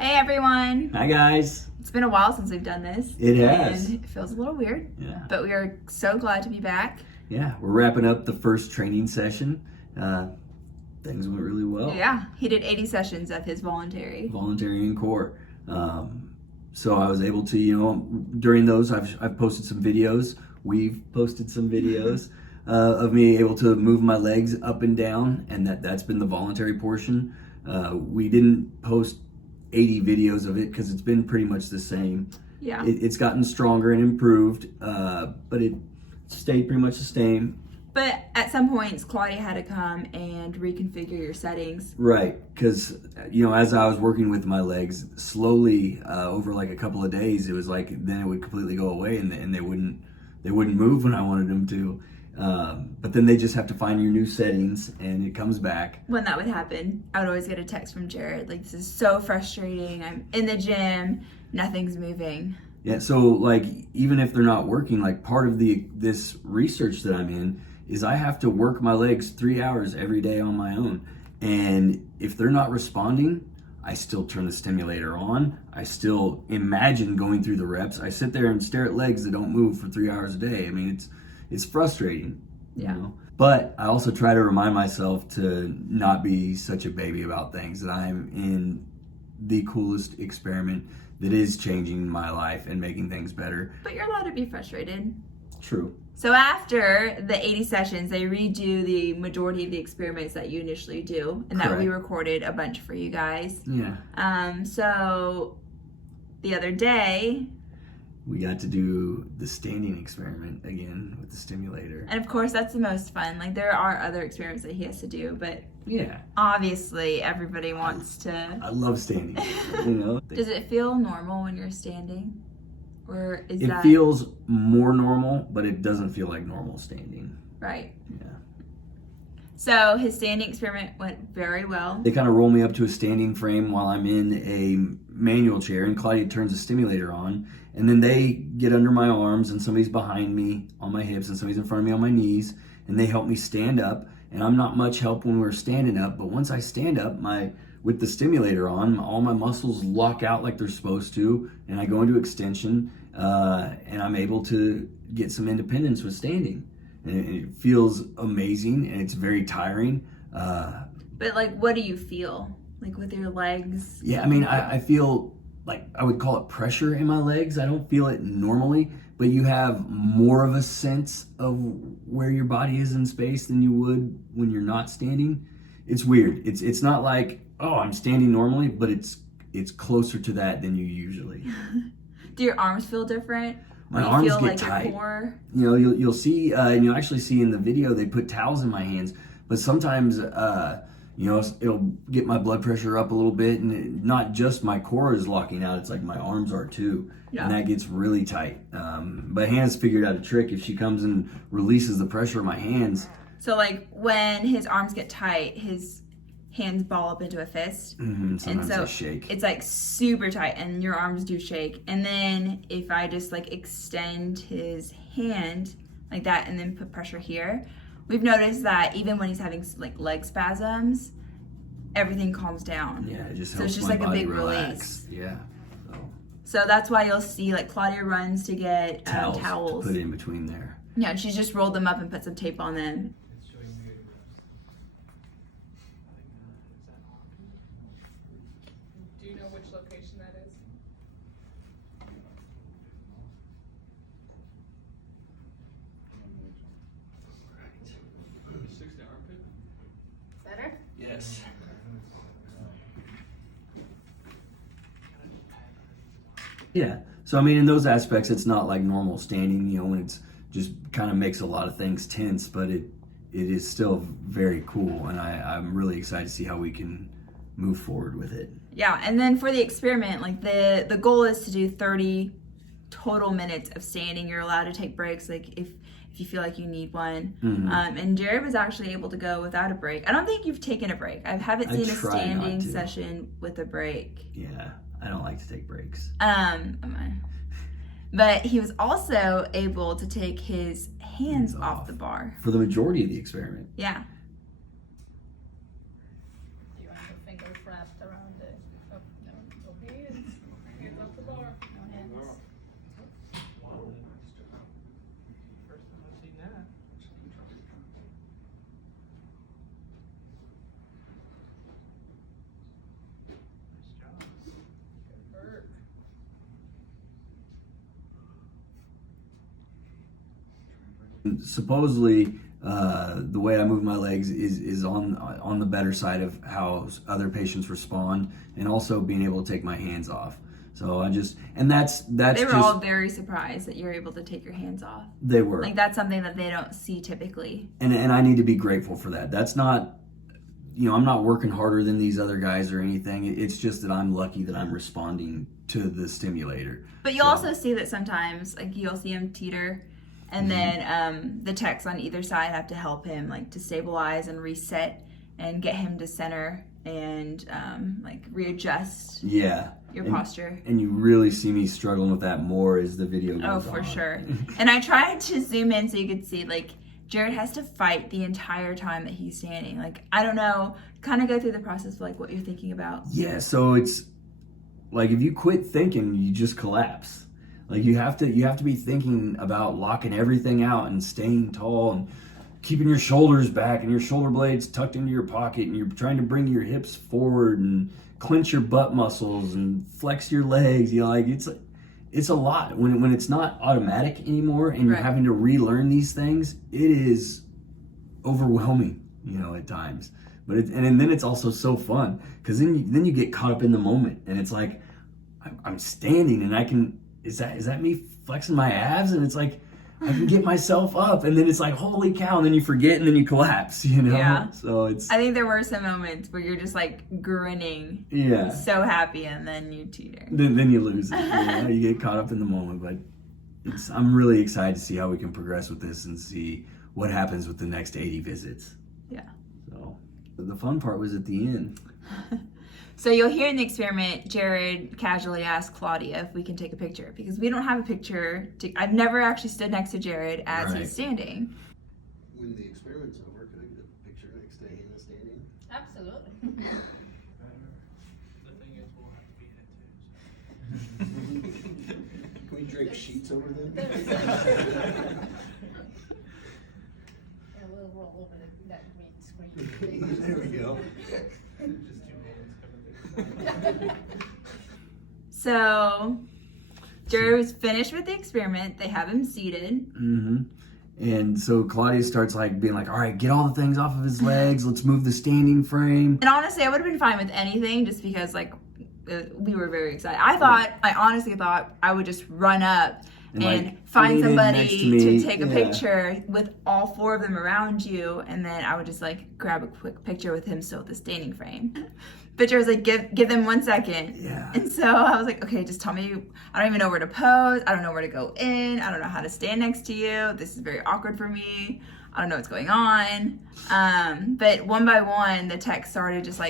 Hey everyone! Hi guys! It's been a while since we've done this. It has. And it feels a little weird. Yeah. But we are so glad to be back. Yeah, we're wrapping up the first training session. Things went really well. Yeah, he did 80 sessions of his voluntary Core. So I was able to, during those I've posted some videos. We've posted some videos of me able to move my legs up and down, and that's been the voluntary portion. We didn't post 80 videos of it because it's been pretty much the same. Yeah. It's gotten stronger and improved, but it stayed pretty much the same. But at some points, Claudia had to come and reconfigure your settings. Right, because as I was working with my legs, slowly over like a couple of days, it was like then it would completely go away, and they wouldn't move when I wanted them to. But then they just have to find your new settings, and it comes back. When that would happen, I would always get a text from Jerod, like, this is so frustrating. I'm in the gym, nothing's moving. Yeah, so like even if they're not working, like part of this research that I'm in is I have to work my legs 3 hours every day on my own. And if they're not responding, I still turn the stimulator on. I still imagine going through the reps. I sit there and stare at legs that don't move for 3 hours a day. I mean, it's frustrating. Yeah. But I also try to remind myself to not be such a baby about things, that I'm in the coolest experiment that is changing my life and making things better. But you're allowed to be frustrated. True. So after the 80 sessions, they redo the majority of the experiments that you initially do, and that we recorded a bunch for you guys. Yeah. So the other day, we got to do the standing experiment again with the stimulator. And of course, that's the most fun. Like, there are other experiments that he has to do, but yeah, obviously everybody wants to. I love standing. Does it feel normal when you're standing? Or is it feels more normal, but it doesn't feel like normal standing. Right. Yeah. So his standing experiment went very well. They kind of roll me up to a standing frame while I'm in a manual chair, and Claudia turns the stimulator on, and then they get under my arms, and somebody's behind me on my hips, and somebody's in front of me on my knees, and they help me stand up. And I'm not much help when we're standing up, but once I stand up, with the stimulator on, all my muscles lock out like they're supposed to, and I go into extension, and I'm able to get some independence with standing. And it feels amazing, and it's very tiring. But like, what do you feel? Like with your legs? Yeah, I mean, I feel like I would call it pressure in my legs. I don't feel it normally, but you have more of a sense of where your body is in space than you would when you're not standing. It's weird. It's not like, oh, I'm standing normally, but it's closer to that than you usually. Do your arms feel different? My arms feel get like tight. Your core? You'll see, and you'll actually see in the video they put towels in my hands. But sometimes, it'll get my blood pressure up a little bit, and not just my core is locking out. It's like my arms are too, and that gets really tight. But Hannah's figured out a trick. If she comes and releases the pressure of my hands. So like when his arms get tight, his hands ball up into a fist. Sometimes and so they shake. It's like super tight, and your arms do shake. And then if I just like extend his hand like that and then put pressure here, we've noticed that even when he's having like leg spasms, everything calms down. Yeah, it just helps. So it's just my like a body big relax. release. Yeah. So that's why you'll see like Claudia runs to get towels to put in between there. Yeah, and she's just rolled them up and put some tape on them. Do you know which location that is? Better? Yes. Yeah. So I mean, in those aspects, it's not like normal standing. When it's just kind of makes a lot of things tense, but it is still very cool, and I'm really excited to see how we can move forward with it. Yeah, and then for the experiment, like the goal is to do 30 total minutes of standing. You're allowed to take breaks, like if you feel like you need one. And Jerod was actually able to go without a break. I don't think you've taken a break. I haven't seen a standing session with a break. Yeah, I don't like to take breaks. But he was also able to take his hands off the bar. For the majority of the experiment. Yeah. Do you want the fingers wrapped around it? Oh, no. Okay. Supposedly, the way I move my legs is on the better side of how other patients respond, and also being able to take my hands off. So that's They were just, all very surprised that you're able to take your hands off. they were. Like, that's something that they don't see typically. And I need to be grateful for that. That's not, I'm not working harder than these other guys or anything. It's just that I'm lucky that I'm responding to the stimulator. But you'll also see that sometimes, like, you'll see him teeter, and then the techs on either side have to help him, like, to stabilize and reset and get him to center and, like, readjust your posture. And you really see me struggling with that more as the video goes on. Oh, for sure. And I tried to zoom in so you could see, like, Jerod has to fight the entire time that he's standing. Like, I don't know, kind of go through the process of, like, what you're thinking about. Yeah, so it's like if you quit thinking, you just collapse. Like you have to be thinking about locking everything out and staying tall and keeping your shoulders back and your shoulder blades tucked into your pocket, and you're trying to bring your hips forward and clench your butt muscles and flex your legs. Like it's a lot when it's not automatic anymore, and you're having to relearn these things. It is overwhelming, at times. But and then it's also so fun, because then you get caught up in the moment, and it's like I'm standing and I can is that me flexing my abs, and it's like I can get myself up, and then it's like holy cow, and then you forget, and then you collapse. Yeah. So I think there were some moments where you're just like grinning, so happy, and then you teeter. Then you lose it. You get caught up in the moment, but I'm really excited to see how we can progress with this and see what happens with the next 80 visits. Yeah. So the fun part was at the end. So you'll hear in the experiment, Jerod casually asked Claudia if we can take a picture, because we don't have a picture. I've never actually stood next to Jerod as he's standing. When the experiment's over, could I get a picture next to him standing? Absolutely. The thing is, we'll have to be in it too. Can we drape sheets over them? And we'll roll over that green screen. There we go. Just 2 hands covered. So Jerod was finished with the experiment. They have him seated. Mm-hmm. And so Claudia starts being like, all right, get all the things off of his legs. Let's move the standing frame. And honestly, I would have been fine with anything, just because we were very excited. I honestly thought I would just run up and find somebody to take a picture with all 4 of them around you, and then I would just grab a quick picture with him still with the standing frame. But Jerod was like, give them 1 second. Yeah. And so I was like, okay, just tell me. I don't even know where to pose. I don't know where to go in. I don't know how to stand next to you. This is very awkward for me. I don't know what's going on. But one by one, the tech started just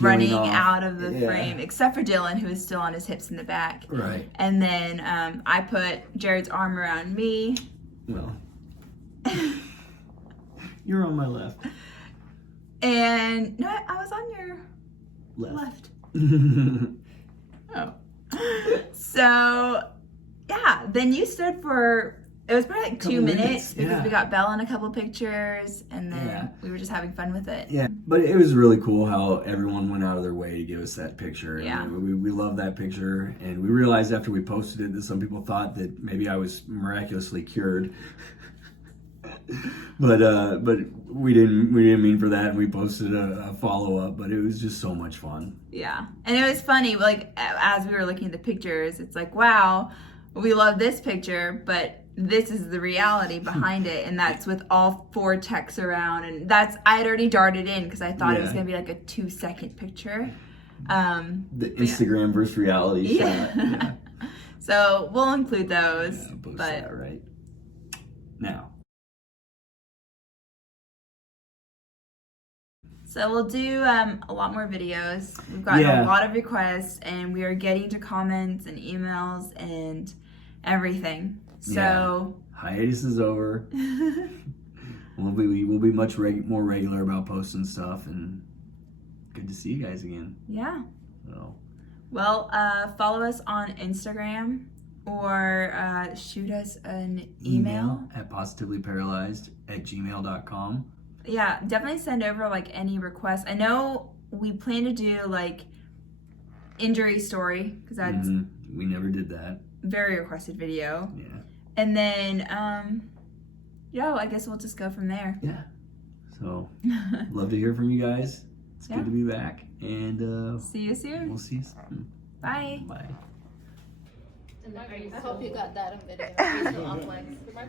running out of the frame, except for Dylan, who is still on his hips in the back. Right. And then I put Jared's arm around me. Well, you're on my left. And no, I was on your left. Oh. So, yeah, then you stood for, it was probably 2 minutes because we got Belle in a couple pictures, and then we were just having fun with it. Yeah, but it was really cool how everyone went out of their way to give us that picture. Yeah. And we love that picture, and we realized after we posted it that some people thought that maybe I was miraculously cured. But we didn't mean for that, and we posted a follow-up, but it was just so much fun. Yeah. And it was funny, as we were looking at the pictures, it's like, wow, we love this picture, but this is the reality behind it, and that's with all 4 techs around, and I had already darted in because I thought it was going to be a 2-second picture. The Instagram versus reality shot. Yeah. So we'll include those. Yeah, post that right now. So we'll do a lot more videos. We've gotten a lot of requests, and we are getting to comments and emails and everything. So hiatus is over. We'll be much more regular about posting stuff, and good to see you guys again. Yeah. So. Well, follow us on Instagram, or shoot us an email at positivelyparalyzed@gmail.com. Yeah, definitely send over any requests. I know we plan to do injury story, because that's we never did that. very requested video. Yeah. And then yeah, I guess we'll just go from there. Yeah. So, love to hear from you guys. It's Yeah. good to be back. And See you soon. we'll see you soon. Bye. Bye. And I hope you got that on video. Visual outline.